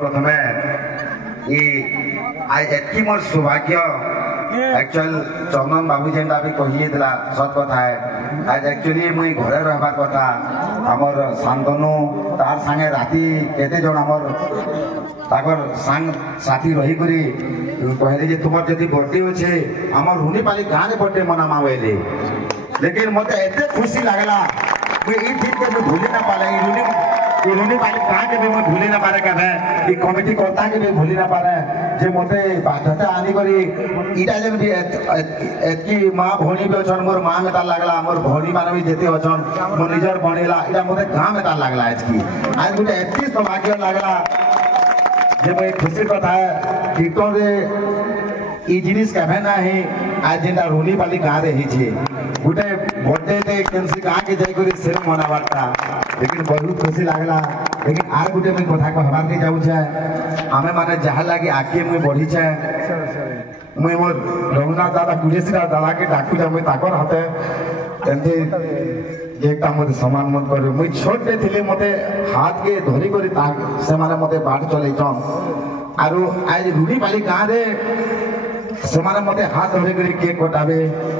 प्रथमे आज एतकी मोर सौभाग्य एक्चुअल चंदन बाबू जेनटा भी कही सत कथा है आज एक्चुअली मुई घरे रहबार कथा आमर शांतनु तार संगे राति केते जन आमर ताकर संग साथी रही करी कहले जे तुमर जदी बर्थडे होछे आमर रुनीपाली गाँ रे बर्थडे मनामा बोले लेकिन मते एते खुशी लागला मुई ई दिन के भूली ना पाले रुनीपाली गाँ के भी मैं भूली ना पारे कदे ई कमिटी करता के भी भूली ना पारे जे मते बाध्यता आनी करी इटा जेन भी एतकी मां भोनी भी अछन मोर मां में तार लागला मोर भोनी माने भी जेते अछन मोर निजर बनेला इटा मते गाँ में तार लागला आज गुटे एतकी सौभाग्य लागला जे मैं खुशी कथा है कीर्तन रे ई जिनिस केभे ना है आज जेनटा रुनीपाली गाँ रे हिचे गुटे बर्थडे ते केनसी गाँ के जाई करी से मनाबारता लेकिन बहुत खुशी लागला लेकिन आर गुटे मैं कथा कहबार के जाऊ छे आमे माने जहा लागी आके मैं बढ़ी छे मैं मोर रघुनाथ दादा कुलेश्वरा दादा के डाकू जा मैं ताकर हाथे एंते एकटा मते सम्मान मन करे मैं छोटे थिले मते हाथ के धरी करी ता से माने मते बाट चले छन आरो आज रुनीपाली गाँ रे से माने मते हाथ धरे करी केक कटाबे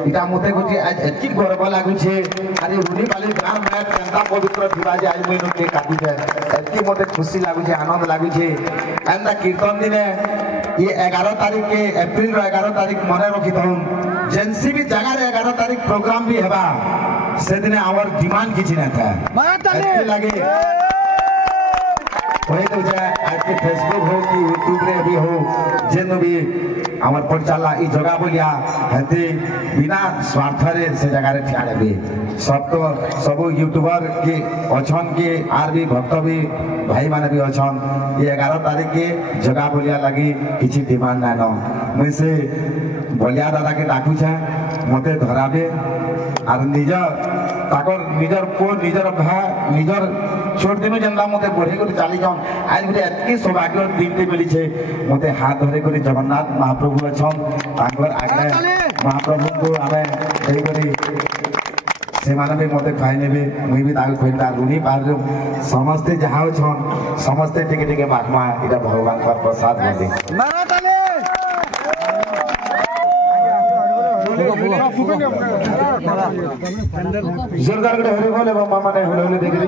इटा मते गुची आज एतकी गर्व लागु छे अरे रुनीपाली गाँ में केनता पवित्र दिवा जे आज मैं केक काटू छे एतकी मते खुशी लागु छे आनंद लागु छे एंदा कीर्तन दिने ये 11 तारीख के अप्रैल 11 तारीख मने रखी थम जेनसी भी जगह रे 11 तारीख प्रोग्राम भी हेबा से दिने आवर डिमांड किछि ना था एतकी लागे वही तो जाए आज के फेसबुक हो कि यूट्यूब रे भी हो जेन भी आमर पर चला ई जगह बोलिया हेते बिना स्वार्थ रे से जगह रे ठिया देबे सब तो सब यूट्यूबर के अछन के आर भी भक्त भी भाई माने भी अछन ये 11 तारीख के जगह बोलिया लगी किछि डिमांड ना न मैं से बोलिया दादा के डाकू छे मते धराबे आर निजर को निजर भाई निजर छोट दिन जेनला मते बढ़े कर चली जाऊन आज गुटे एतकी सौभाग्य दिन के मिली छे मते हाथ धरे कर जगन्नाथ महाप्रभु अछन तांकर आगे महाप्रभु को आमे देई करी से माने भी मते खाइ नेबे मुई भी ताके खोइता रुनी पार समस्ते जहां छन समस्ते टिके टिके बाटमा इटा भगवान का प्रसाद होते मारा ताले जोरदार गडे हरे बोले मामा ने होले देखली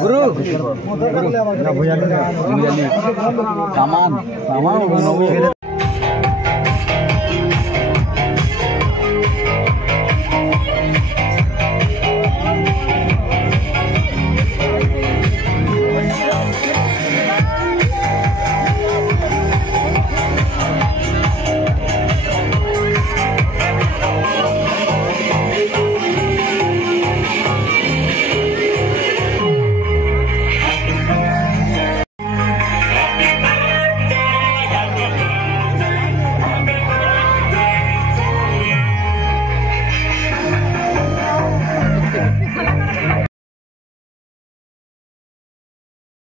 गुरु सामान